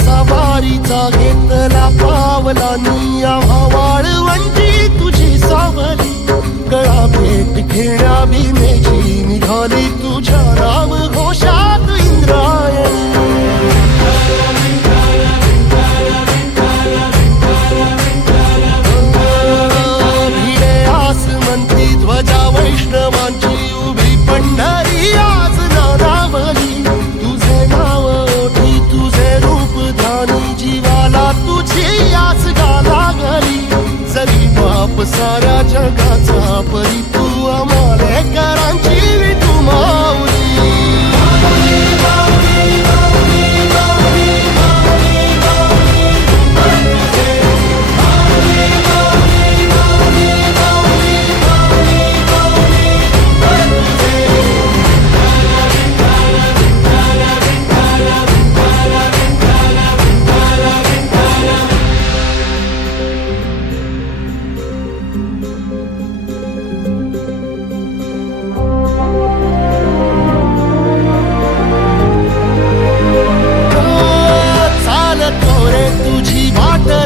सवारीचा घेतला पावला निया वाळवंटी तुझी सावली गळा भेट घेण्या भीमेची निघाली तुझ्या राम घोषात इंद्रायणी भिडे आसमंती ध्वजा वैष्णवांची उभी पंढरी आज नादावली तुझे नाव ओठी तुझे रूप ध्यानी जीवाला तुझी आस गा लागली जरी बाप साऱ्या जगाचा परी तू आमालेकरांची विठू माऊली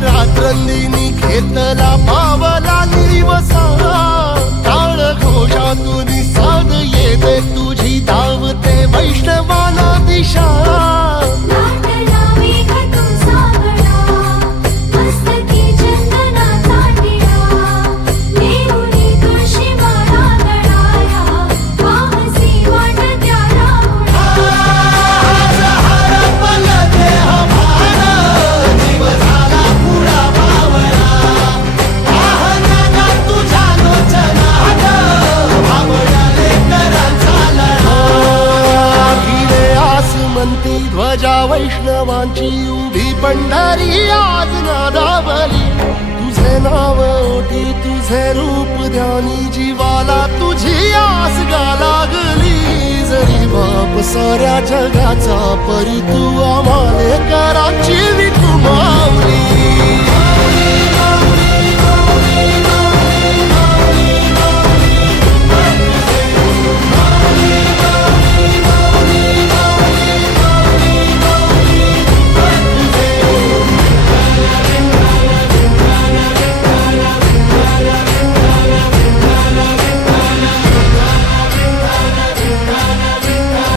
रात्रंदिनी घेतला पावला दिवसा टाळ घोषातून साध येते तुझी धावते वैष्णवाना दिशा ध्वजा वैष्णवांची उभी पंढरी आज नादावली तुझे नाव ओठी तुझे रूप ध्यानी जीवाला तुझी आस गा लागली जरी बाप साऱ्या जगाचा परी तू आमालेकरांची विठू माऊली